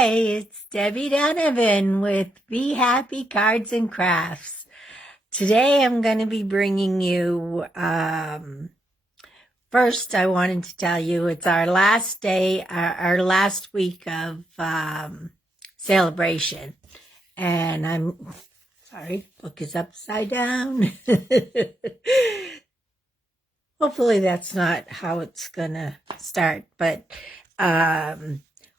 Hi, it's Debbie Donovan with Be Happy Cards and Crafts. Today I'm going to be bringing you, first I wanted to tell you it's our last day, our last week of celebration. And sorry, book is upside down. Hopefully that's not how it's going to start, but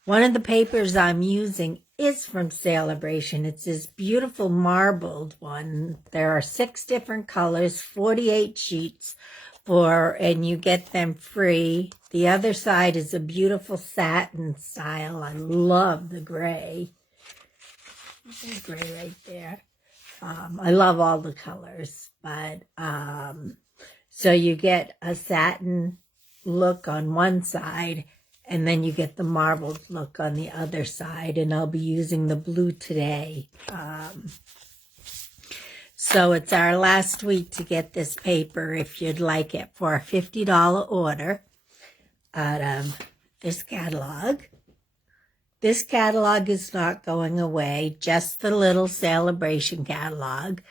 one of the papers I'm using is from Celebration. It's this beautiful marbled one. There are 6 different colors, 48 sheets and you get them free. The other side is a beautiful satin style. I love the gray. The gray right there. I love all the colors, but so you get a satin look on one side, and then you get the marbled look on the other side, and I'll be using the blue today. So it's our last week to get this paper if you'd like it for a $50 order out of this catalog. This catalog is not going away, just the little Celebration catalog.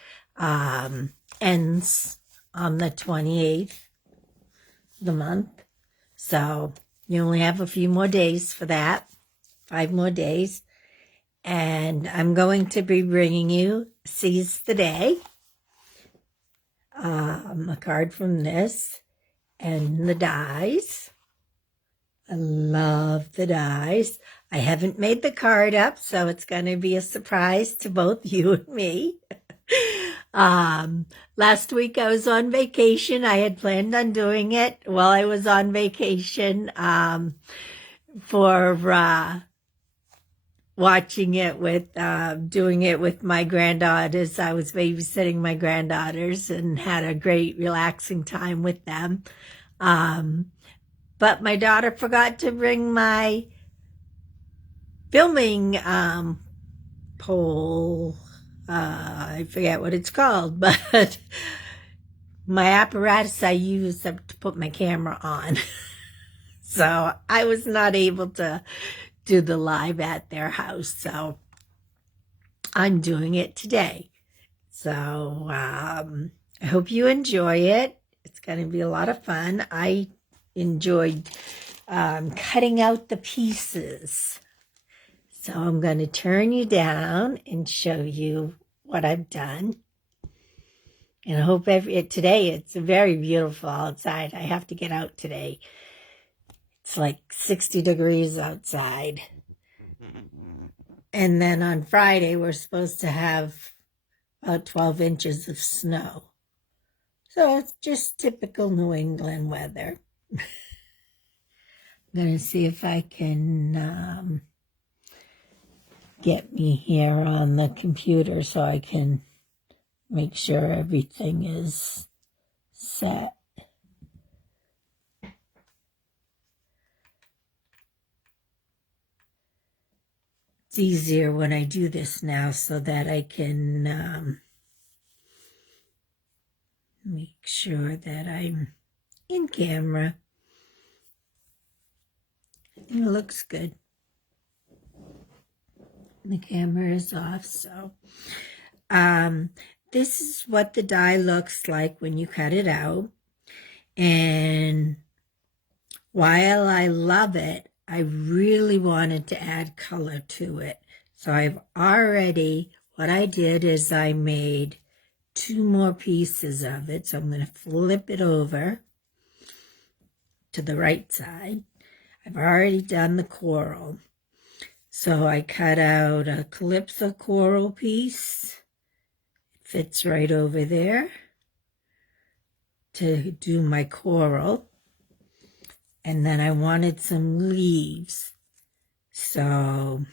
Ends on the 28th of the month. So you only have a few more days for that, 5 more days. And I'm going to be bringing you Seize the Day, a card from this, and the dies. I love the dies. I haven't made the card up, so it's going to be a surprise to both you and me. Last week I was on vacation. I had planned on doing it while I was on vacation, for, watching it with, doing it with my granddaughters. I was babysitting my granddaughters and had a great relaxing time with them. But my daughter forgot to bring my filming, pole. I forget what it's called, but my apparatus I use to put my camera on. So I was not able to do the live at their house. So I'm doing it today. So I hope you enjoy it. It's going to be a lot of fun. I enjoyed cutting out the pieces. So I'm going to turn you down and show you what I've done. And I hope today it's very beautiful outside. I have to get out today. It's like 60 degrees outside. And then on Friday, we're supposed to have about 12 inches of snow. So it's just typical New England weather. I'm going to see if I can get me here on the computer so I can make sure everything is set. It's easier when I do this now so that I can make sure that I'm in camera. It looks good. The camera is off, so this is what the die looks like when you cut it out. And while I love it, I really wanted to add color to it. So what I did is I made 2 more pieces of it. So I'm going to flip it over to the right side. I've already done the coral. So I cut out a Calypso coral piece. It fits right over there to do my coral. And then I wanted some leaves. So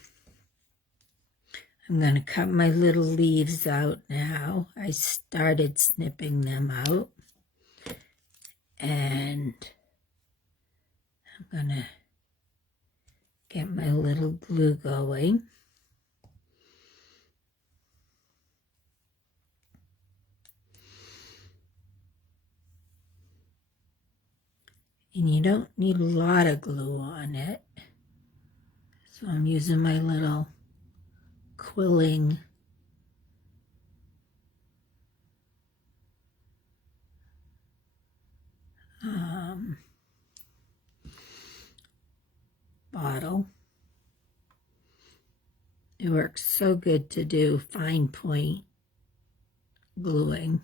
I'm going to cut my little leaves out now. I started snipping them out. And I'm going to get my little glue going. And you don't need a lot of glue on it. This So I'm using my little quilling bottle. It works so good to do fine point gluing.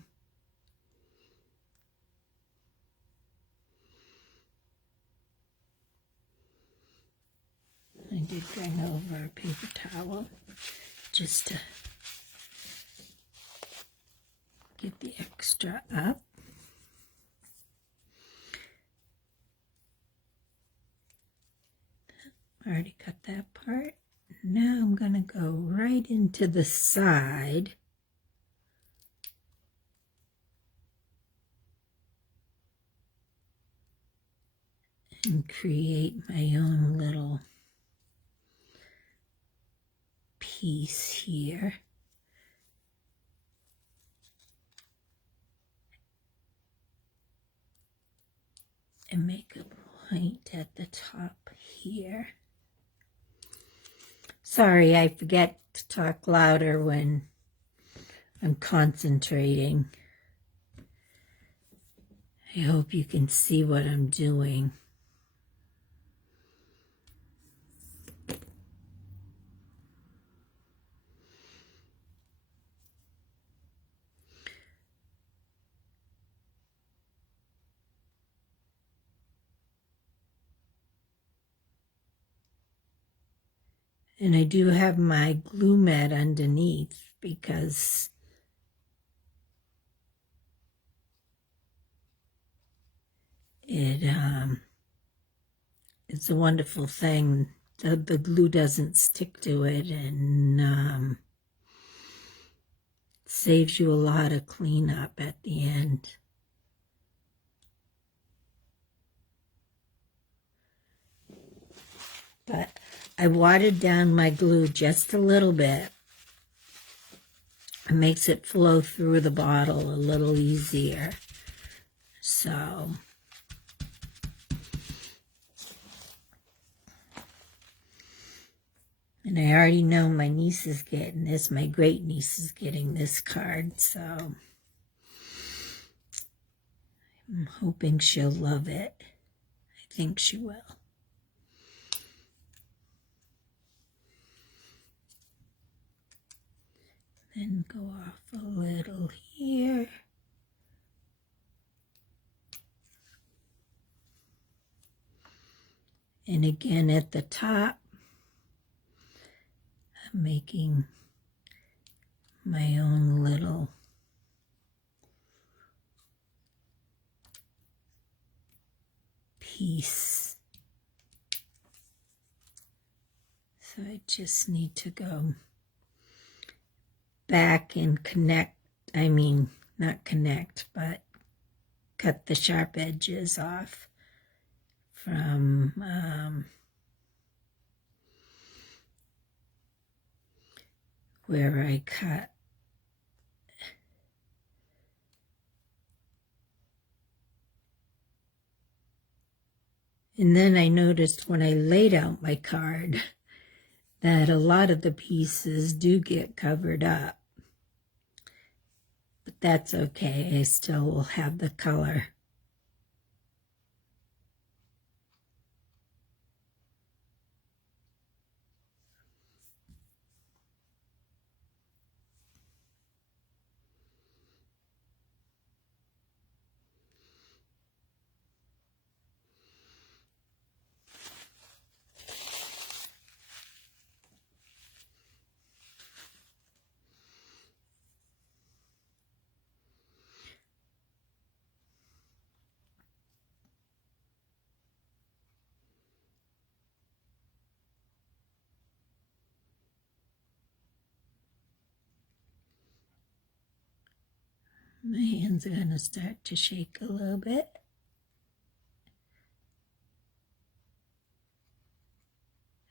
I did bring over a paper towel just to get the extra up. I already cut that part. Now I'm going to go right into the side and create my own little piece here. And make a point at the top here. Sorry, I forget to talk louder when I'm concentrating. I hope you can see what I'm doing. And I do have my glue mat underneath because it's a wonderful thing. The glue doesn't stick to it and saves you a lot of cleanup at the end. But I watered down my glue just a little bit. It makes it flow through the bottle a little easier. So and I already know my niece is getting this. My great niece is getting this card, so I'm hoping she'll love it. I think she will. Then go off a little here. And again at the top, I'm making my own little piece. So I just need to go back and connect, not connect, but cut the sharp edges off from where I cut. And then I noticed when I laid out my card that a lot of the pieces do get covered up. But that's okay, I still will have the color. My hands are going to start to shake a little bit.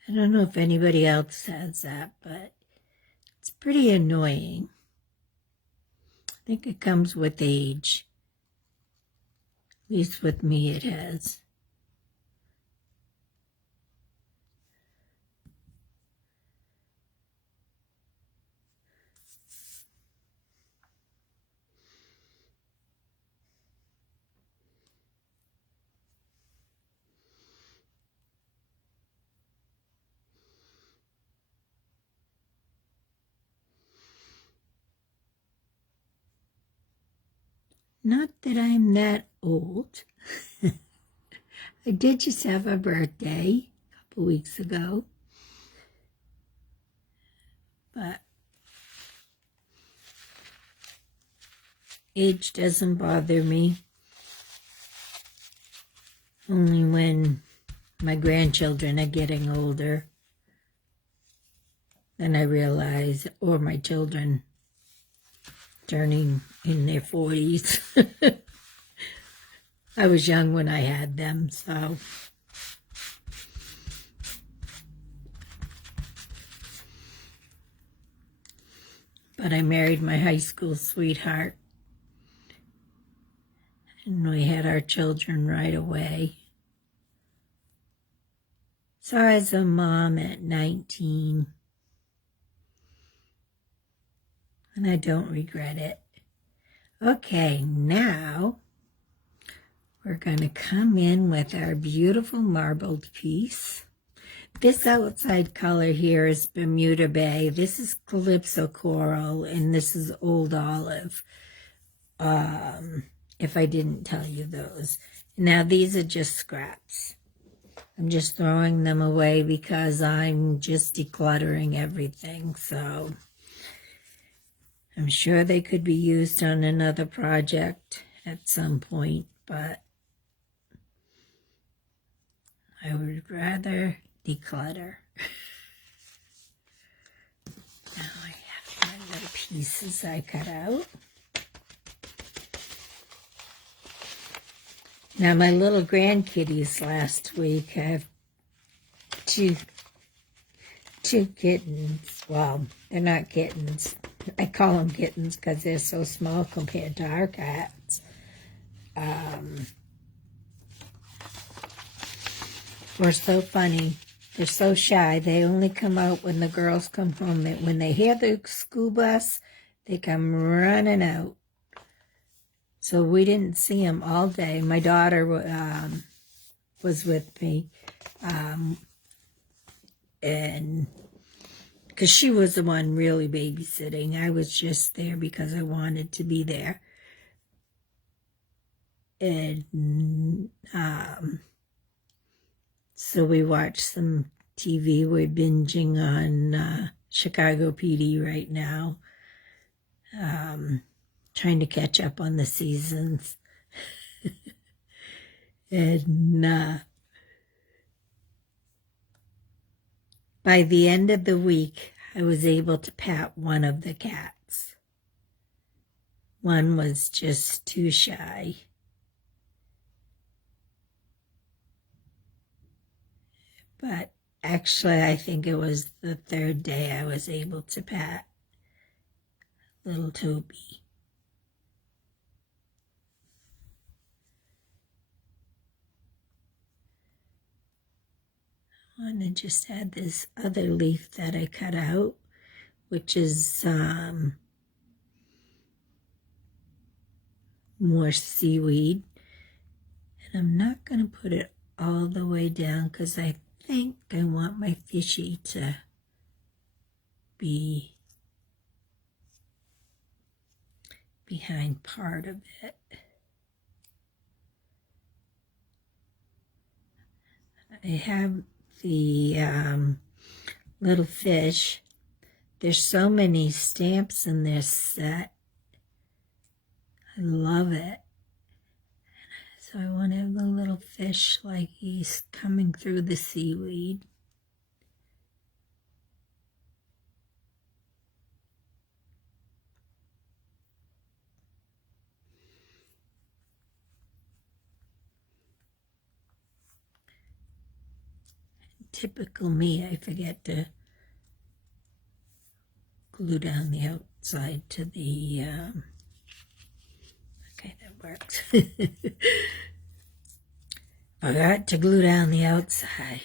I don't know if anybody else has that, but it's pretty annoying. I think it comes with age. At least with me it has. Not that I'm that old. I did just have a birthday a couple weeks ago. But age doesn't bother me. Only when my grandchildren are getting older. Then I realize, or my children turning in their 40s. I was young when I had them, so. But I married my high school sweetheart. And we had our children right away. So I was a mom at 19. And I don't regret it. Okay, now we're going to come in with our beautiful marbled piece. This outside color here is Bermuda Bay. This is Calypso Coral, and this is Old Olive. If I didn't tell you those. Now these are just scraps. I'm just throwing them away because I'm just decluttering everything. So I'm sure they could be used on another project at some point, but I would rather declutter. Now I have my little pieces I cut out. Now my little grandkitties last week, I have two kittens. Well, they're not kittens. I call them kittens because they're so small compared to our cats. We're so funny. They're so shy. They only come out when the girls come home. When they hear the school bus, they come running out. So we didn't see them all day. My daughter was with me. And because she was the one really babysitting. I was just there because I wanted to be there. And so we watched some TV. We're binging on Chicago PD right now. Trying to catch up on the seasons. And by the end of the week, I was able to pat one of the cats. One was just too shy. But actually, I think it was the third day I was able to pat little Toby. I want to just add this other leaf that I cut out, which is more seaweed. And I'm not going to put it all the way down because I think I want my fishy to be behind part of it. I have the little fish. There's so many stamps in this set. I love it. So I want to have the little fish like he's coming through the seaweed. Typical me, I forget to glue down the outside to the, okay, that works. Forgot to glue down the outside.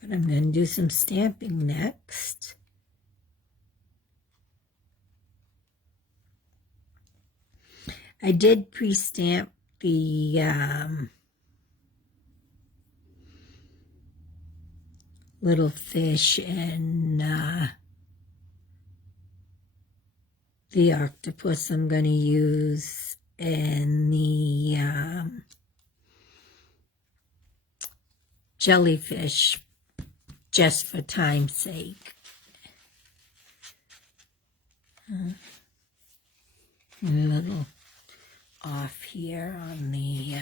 But I'm going to do some stamping next. I did pre-stamp the little fish and the octopus I'm going to use, and the jellyfish, just for time's sake. A little off here on the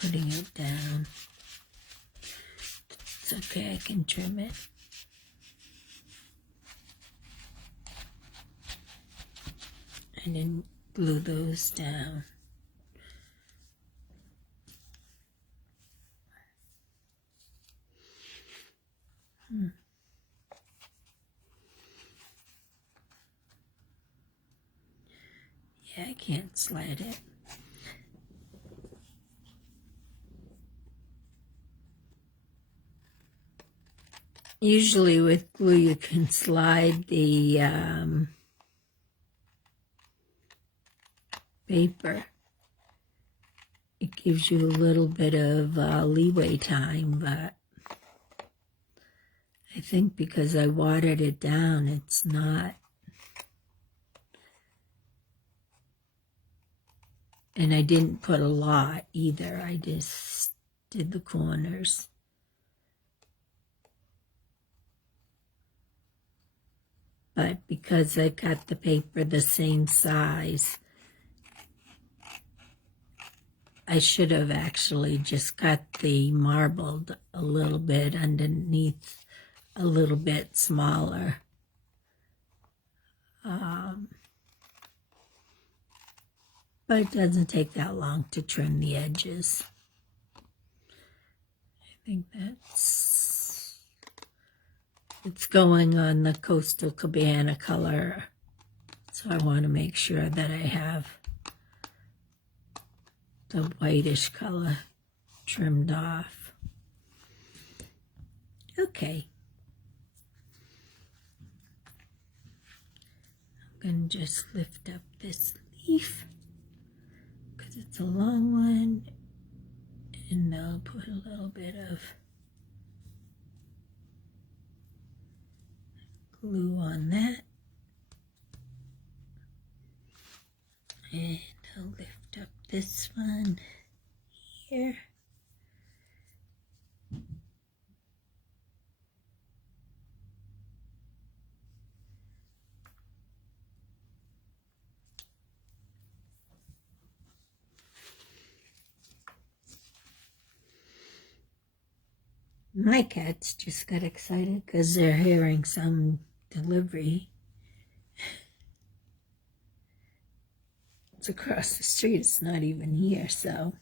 putting it down. It's okay, I can trim it. I didn't glue those down. Yeah, I can't slide it. Usually with glue you can slide the paper. It gives you a little bit of leeway time, but I think because I watered it down, it's not. And I didn't put a lot either. I just did the corners. But because I cut the paper the same size, I should have actually just cut the marbled a little bit underneath, a little bit smaller. But it doesn't take that long to trim the edges. I think it's going on the Coastal Cabana color, so I want to make sure that I have the whitish color trimmed off. Okay. I'm going to just lift up this leaf because it's a long one, and I'll put a little bit of glue on that, and I'll lift up this one here. My cats just got excited because they're hearing some delivery. It's across the street, it's not even here, so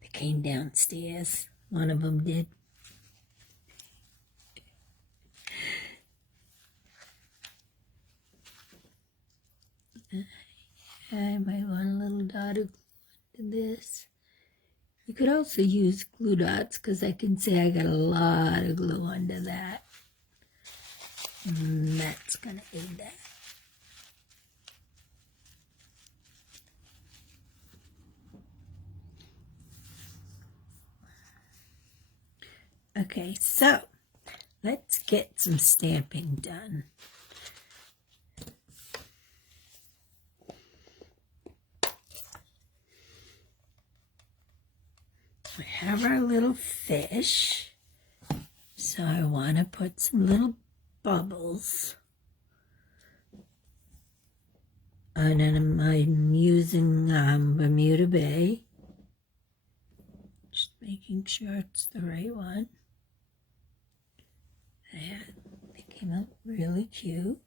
they came downstairs. One of them did. I might want a little dot of glue into this. You could also use glue dots because I can see I got a lot of glue under that. And that's going to aid that. Okay, so let's get some stamping done. We have our little fish, so I want to put some little bubbles. And then I'm using Bermuda Bay. Just making sure it's the right one. They came out really cute.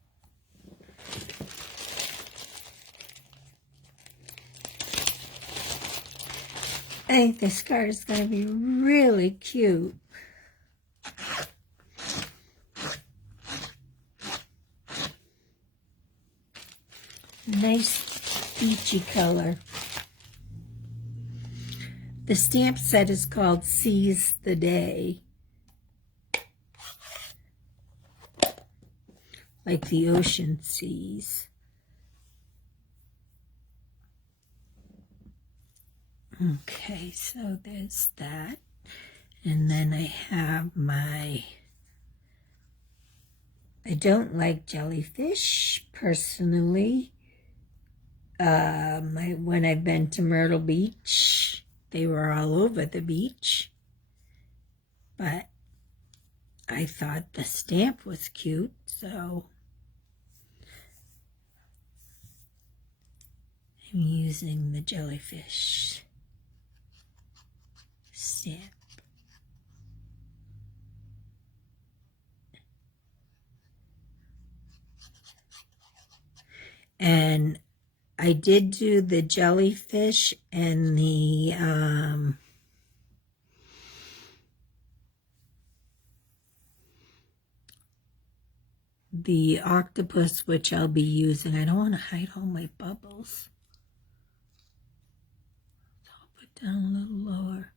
I think this card is going to be really cute. Nice beachy color. The stamp set is called Seize the Day. Like the ocean seas. Okay, so there's that. And then I have my, I don't like jellyfish personally. When I've been to Myrtle Beach, they were all over the beach. But I thought the stamp was cute, so I'm using the jellyfish stamp. And I did do the jellyfish and the octopus, which I'll be using. I don't want to hide all my bubbles. So I'll put down a little lower.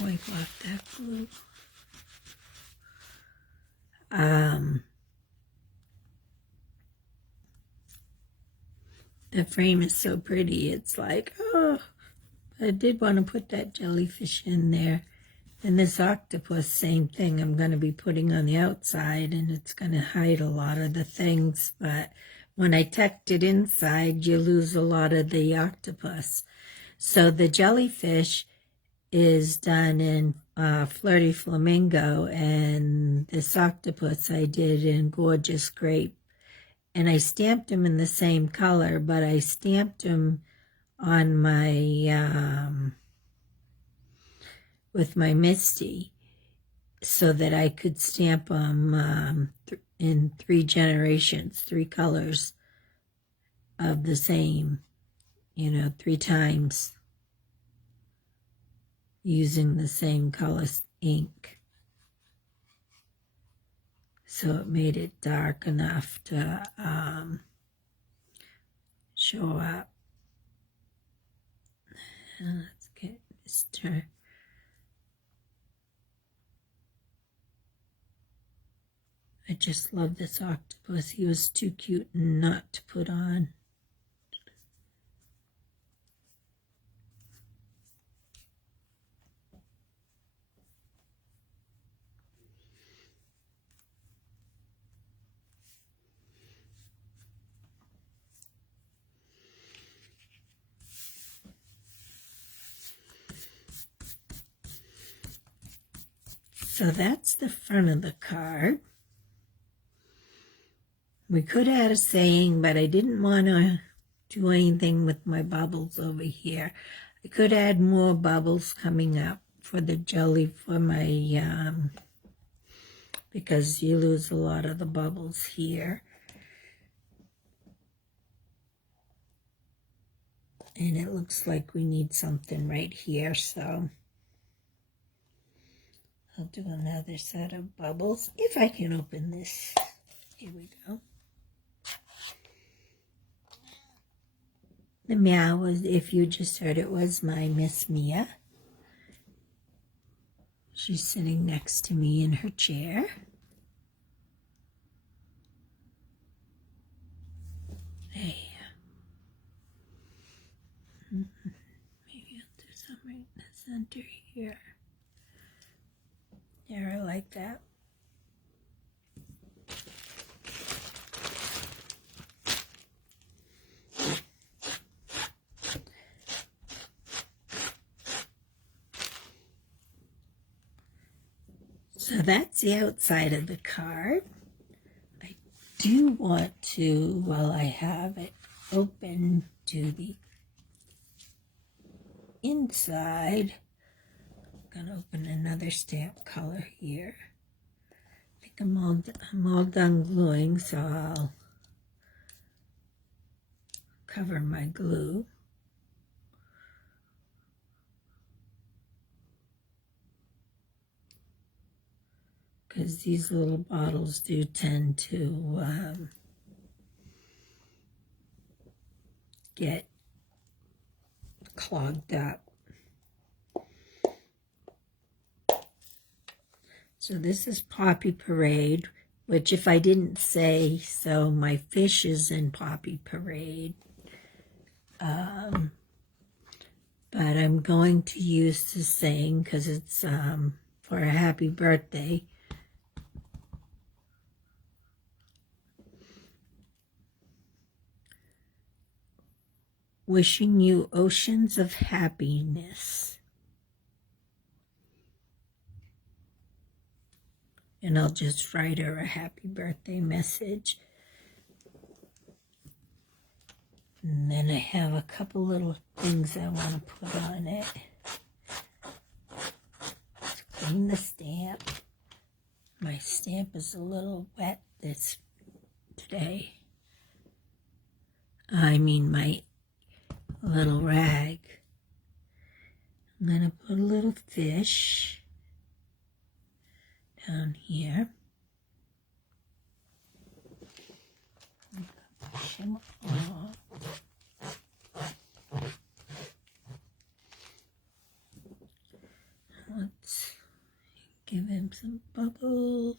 Wipe off that glue. The frame is so pretty. It's like, oh, I did want to put that jellyfish in there. And this octopus, same thing. I'm going to be putting on the outside, and it's going to hide a lot of the things. But when I tucked it inside, you lose a lot of the octopus. So the jellyfish is done in Flirty Flamingo, and this octopus I did in Gorgeous Grape. And I stamped them in the same color, but I stamped them on my, with my Misty, so that I could stamp them in 3 generations, 3 colors of the same, 3 times using the same color ink. So it made it dark enough to show up. Let's get Mr. I just love this octopus. He was too cute not to put on. So that's the front of the card. We could add a saying, but I didn't want to do anything with my bubbles over here. I could add more bubbles coming up for the jelly, for my, because you lose a lot of the bubbles here. And it looks like we need something right here, so I'll do another set of bubbles, if I can open this. Here we go. The meow was, if you just heard it, was my Miss Mia. She's sitting next to me in her chair. There. Maybe I'll do some right in the center here. There, I like that. So that's the outside of the card. I do want to, while I have it open, to the inside. I'm gonna open another stamp color here. I think I'm all done gluing, so I'll cover my glue. Because these little bottles do tend to get clogged up. So this is Poppy Parade, which if I didn't say so, my fish is in Poppy Parade. But I'm going to use the saying because it's for a happy birthday. Wishing you oceans of happiness. And I'll just write her a happy birthday message. And then I have a couple little things I want to put on it. Let's clean the stamp. My stamp is a little wet today. I mean my little rag. I'm going to put a little fish down here. Push him off. Let's give him some bubbles.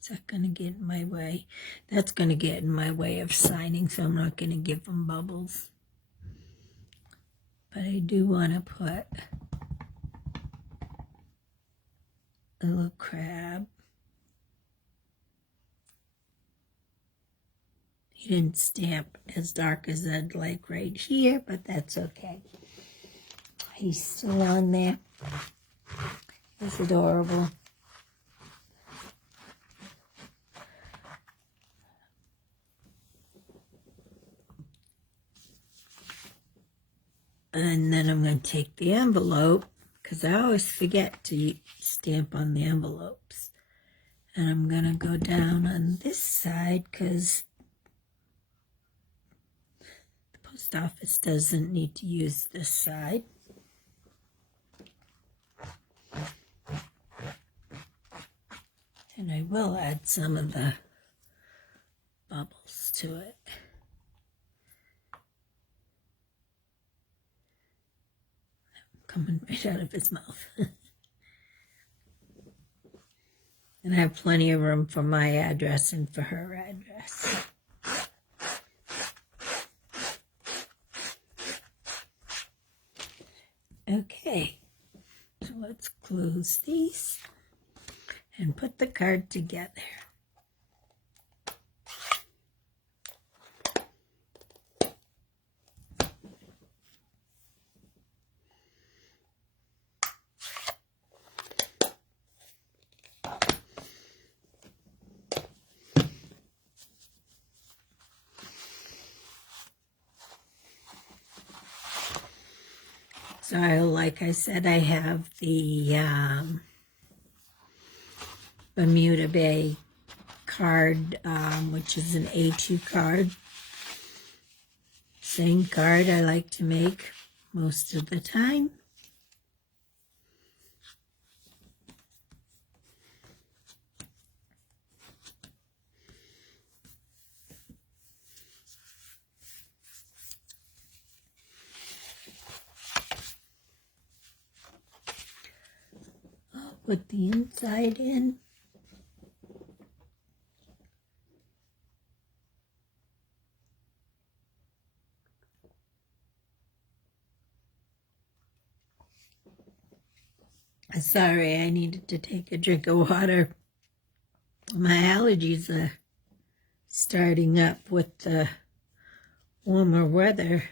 Is that going to get in my way? That's going to get in my way of signing, so I'm not going to give him bubbles. But I do want to put a little crab. He didn't stamp as dark as I'd like right here, but that's okay. He's still on there. It's adorable. And then I'm going to take the envelope, because I always forget to stamp on the envelopes. And I'm going to go down on this side, because the post office doesn't need to use this side. And I will add some of the bubbles to it. Coming right out of his mouth. And I have plenty of room for my address and for her address. Okay, so let's close these and put the card together. So, like I said, I have the Bermuda Bay card, which is an A2 card. Same card I like to make most of the time. Put the inside in. Sorry, I needed to take a drink of water. My allergies are starting up with the warmer weather.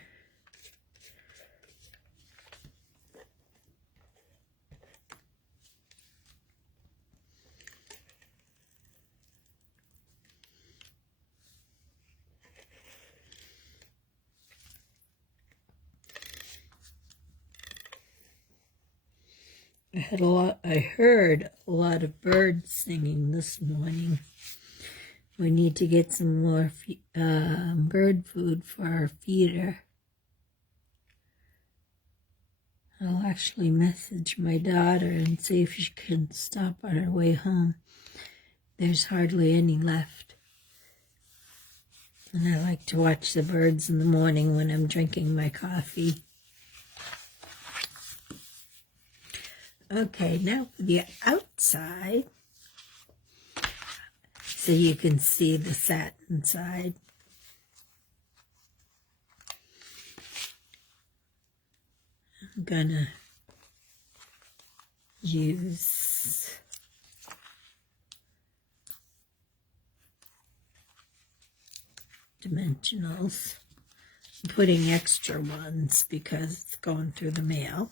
I heard a lot of birds singing this morning. We need to get some more bird food for our feeder. I'll actually message my daughter and see if she can stop on her way home. There's hardly any left. And I like to watch the birds in the morning when I'm drinking my coffee. Okay, now for the outside. so you can see the satin side. I'm gonna use dimensionals. I'm putting extra ones because it's going through the mail.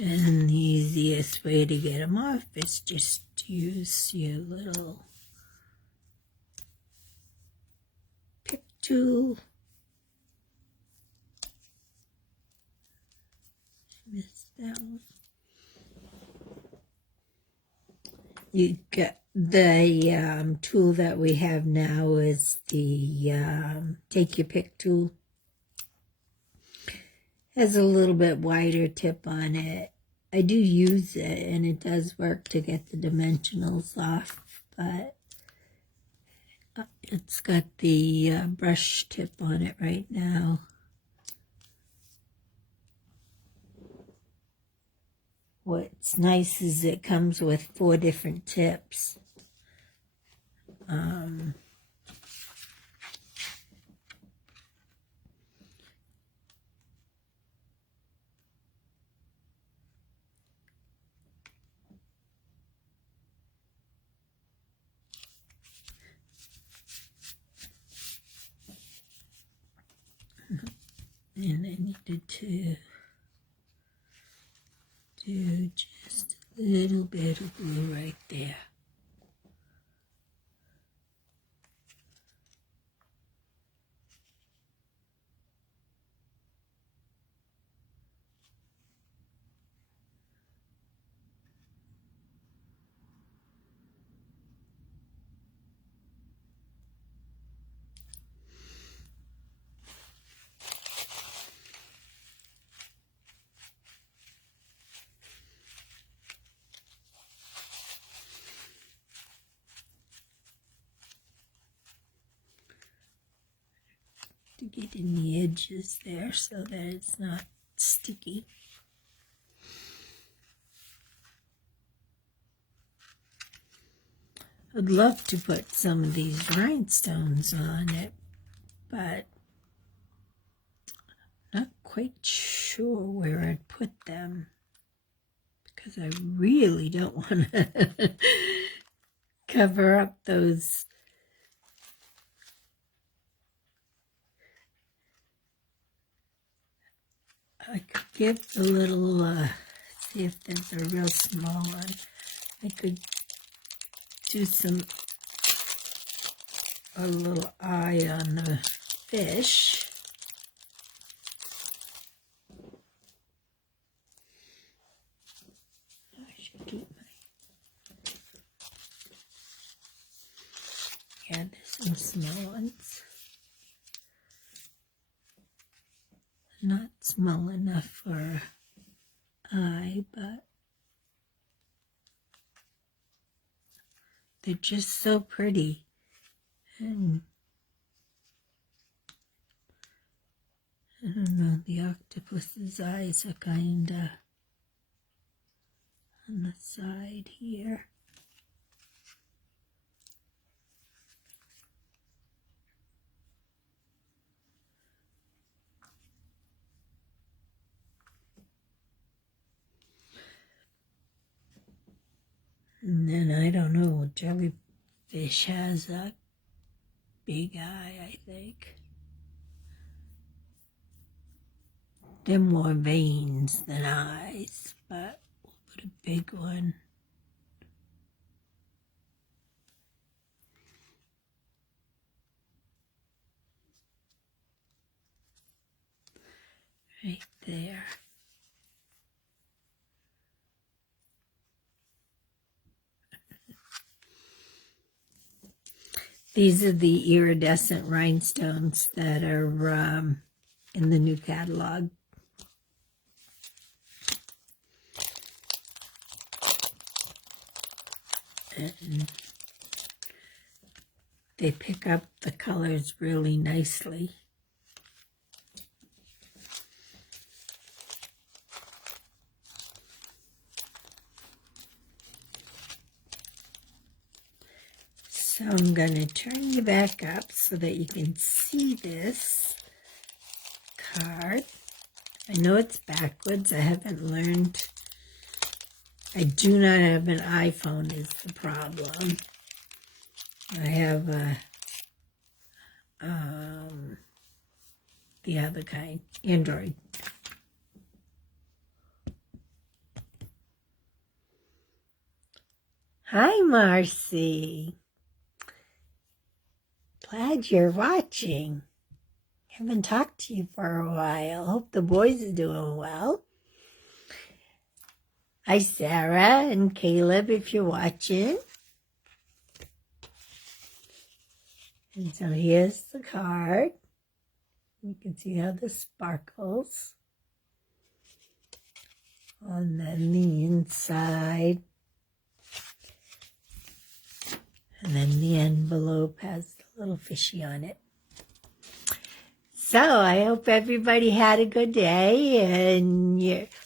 And the easiest way to get them off is just use your little pick tool. Missed that one. You got the tool that we have now is the take your pick tool. Has a little bit wider tip on it. I do use it and it does work to get the dimensionals off, but it's got the brush tip on it right now. What's nice is it comes with 4 different tips. And I needed to do just a little bit of glue right there. To get in the edges there so that it's not sticky. I'd love to put some of these rhinestones on it, but not quite sure where I'd put them because I really don't want to cover up those. I could give the little, see if there's a real small one. I could do a little eye on the fish. I should keep my, yeah, there's some small ones. Not small enough for eye, but they're just so pretty. And I don't know, the octopus's eyes are kinda on the side here. And then, I don't know, jellyfish has a big eye, I think. They're more veins than eyes, but we'll put a big one. Right there. These are the iridescent rhinestones that are in the new catalog. And they pick up the colors really nicely. So I'm going to turn you back up so that you can see this card. I know it's backwards. I haven't learned. I do not have an iPhone is the problem. I have the other kind, Android. Hi, Marcy. Glad you're watching. Haven't talked to you for a while. Hope the boys are doing well. Hi, Sarah and Caleb, if you're watching. And so here's the card. You can see how this sparkles. And then the inside. And then the envelope has the little fishy on it. So I hope everybody had a good day, and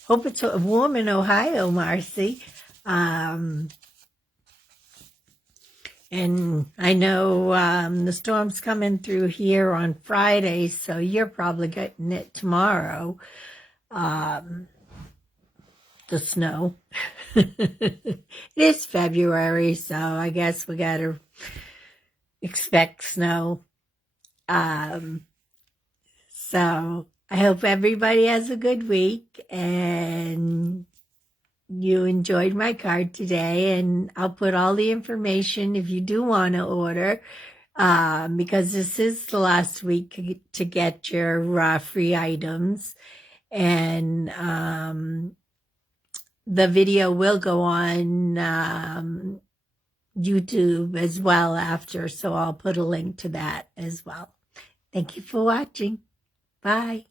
hope it's warm in Ohio, Marcy. And I know the storm's coming through here on Friday, so you're probably getting it tomorrow, the snow. It is February, so I guess we got to expect snow. So I hope everybody has a good week and you enjoyed my card today. And I'll put all the information if you do want to order, because this is the last week to get your free items. And the video will go on YouTube as well after, so I'll put a link to that as well. Thank you for watching. Bye.